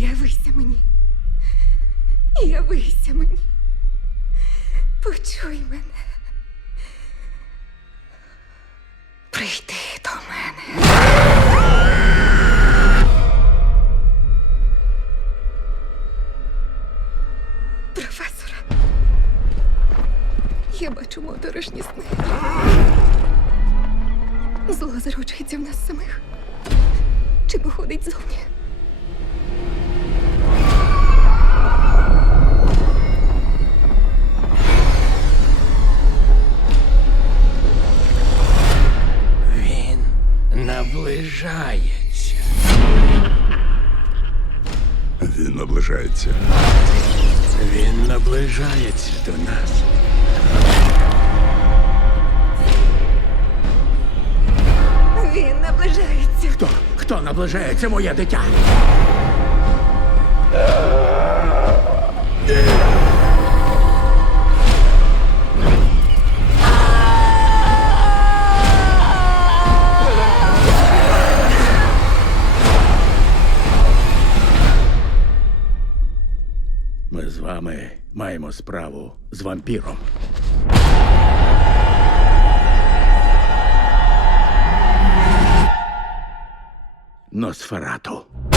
Явися мені, явися мені, почуй мене. Прийди до мене. Професора, я бачу моторошні сни. Зло заручується в нас самих. Чи походить зовні? наближається. Він наближається. Він наближається до нас. Він наближається. Хто? Хто наближається, моє дитя? Ми з вами маємо справу з вампіром. Носферату.